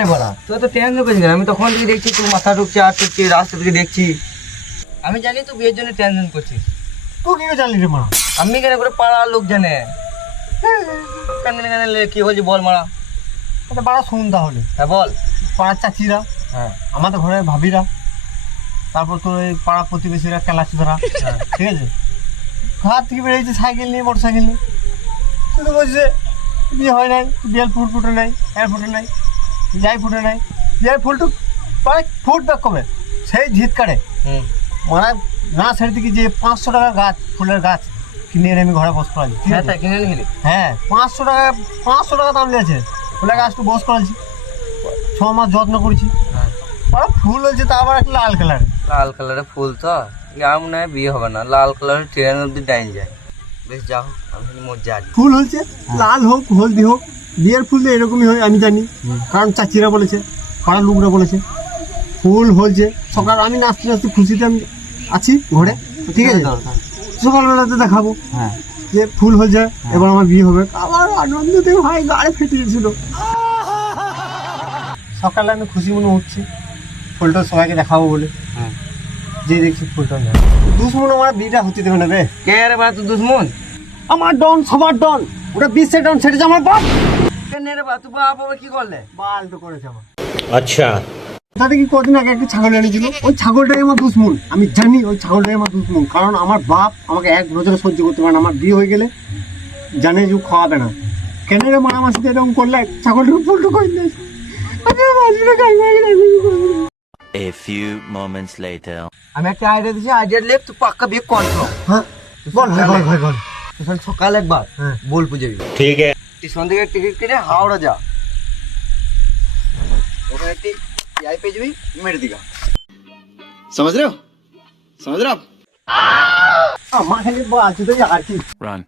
রে বড়া, তুই তো টেনশন করিস না। আমি তখন থেকে দেখছি তুই মাথা ঢুকছে আর ঢুকছি, রাস্তা থেকে দেখছি। আমি জানি তুই বিয়ের জন্য টেনশন করছিস। তুই কি করে জানলি রে মারা? আমি কেন করে পাড়ার লোক জানে। কান্দলে কি হয়েছে বল মারা। এটা বাড়া শুন তাহলে। হ্যাঁ বল। পাড়ার চাচিরা, হ্যাঁ আমাদের ঘরের ভাবিরা, তারপর তোর এই পাড়া প্রতিবেশীরা, কেলাচিরা, ঠিক আছে, ঘর থেকে বেরিয়েছে সাইকেল নিয়ে, মোটর সাইকেল নিয়ে। শুধু বলছে বিয়ে হয় নাই, বিয়ের ফুল ফুটে নাই, এর ফুটে নাই, যাই ফুটে নাই। বিয়ের ফুলটু মানে ফুটবে কবে? সেই ঝিত কাটে হুম। মানে না ছেড়ে দিকে যে 500 টাকার গাছ, ফুলের গাছ কিনে এনে আমি ঘরে বস করাছি। ঠিক হ্যাঁ আছে, তাই কিনে নিলি? হ্যাঁ 500 টাকা দাম নিয়েছে। ফুলের গাছটু বস করাছি, 6 মাস যত্ন করেছি। হ্যাঁ বড় ফুল হয়েছে, তা আবার একটা লাল কালার। লাল কালারের ফুল তো মনে হয় বিয়ে হবে না। লাল কালারের ট্রেন অব্দি ডাইন যায়। বেশ যাও, আমি মজা আছি। ফুল হয়েছে, লাল হোক হলদি হোক, বিয়ের ফুল তো এরকমই হয় আমি জানি, কারণ চাচিরা বলেছে, পাড়ার লোকরা বলেছে। ফুল হয়েছে সকাল, আমি নাচতে নাচতে খুশিতে আমি আছি ঘরে, ঠিক আছে, সকালবেলাতে দেখাবো হ্যাঁ যে ফুল হয়েছে, এবার আমার বিয়ে হবে। আবার আনন্দতে ভাই গাড়ি ফেটে গেছিল। সকালে আমি খুশি মনে উঠছি, ফুলটা সবাইকে দেখাবো বলে। হ্যাঁ। যে দেখছি ফুলটা দুশ্মন আমার বিয়েটা হতে দেবে না বে। কে রে বাড়া তুই দুশ্মন? আমার ডন, সবার ডন, ওটা 20 ডন ছেড়েছে আমার বাপ। কেন রে বাড়া, তুই বাপ হবে কি করলে? বাল তো করেছে আমার। अच्छा তাতে কি কদিন আগে একটা ছাগল এনেছিল, ওই ছাগলটাই আমার দুশ্মন। আমি জানি ওই ছাগলটাই আমার দুশ্মন, কারণ আমার বাপ আমাকে এক বছরে সহ্য করতে পারে না। আমার বিয়ে হয়ে গেলে জানে যে ও খাওয়াবে না। কেন রে মারামাসিতে এরকম করলে? ছাগলটাকে ফুলটু করে দিয়েছে। আমি বাঁচবো না, A few moments later আমি একটা আইডিয়া দিচ্ছি, আইডিয়া লেখ, তুই পাক্কা বিয়ে করছো। হ্যাঁ বল ভাই, বল ভাই, বল। তুই খালি সকালে একবার হ্যাঁ। বোলপুর যাবি, ठीक है স্টেশন থেকে টিকিট কেটে হাওড়া যা, ওখানে একটি ইয়াই পেয়ে যাবি, মেরে দিঘা। समझ रहे हो? समझ रहे हो आप? আমার খালি বল, তুই তো আর কি run